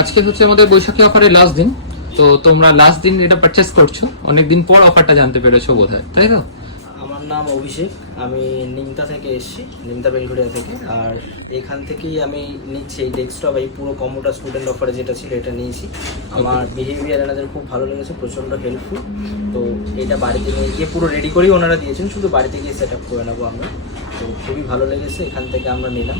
আজকে হচ্ছে আমাদের বৈশাখী অফারের লাস্ট দিন, তো তোমরা লাস্ট দিন এটা পারচেস করছো, অনেকদিন পর অফারটা জানতে পেরেছো বোধহয়, তাই তো? আমার নাম অভিষেক, আমি নিমতা থেকে এসেছি, নিমতা বেলঘড়িয়া থেকে। আর এখান থেকেই আমি নিচ্ছি এই ডেস্কটপ, এই পুরো কম্পিউটার স্টুডেন্ট অফারে যেটা ছিল এটা নিয়েছি। আমার বিহেভিয়ার এনাদের খুব ভালো লেগেছে, প্রচণ্ড হেল্পফুল। তো এটা বাড়িতে নিয়ে গিয়ে পুরো রেডি করেই ওনারা দিয়েছেন, শুধু বাড়িতে গিয়ে সেট আপ করে নেবো আমরা। তো খুবই ভালো লেগেছে, এখান থেকে আমরা নিলাম।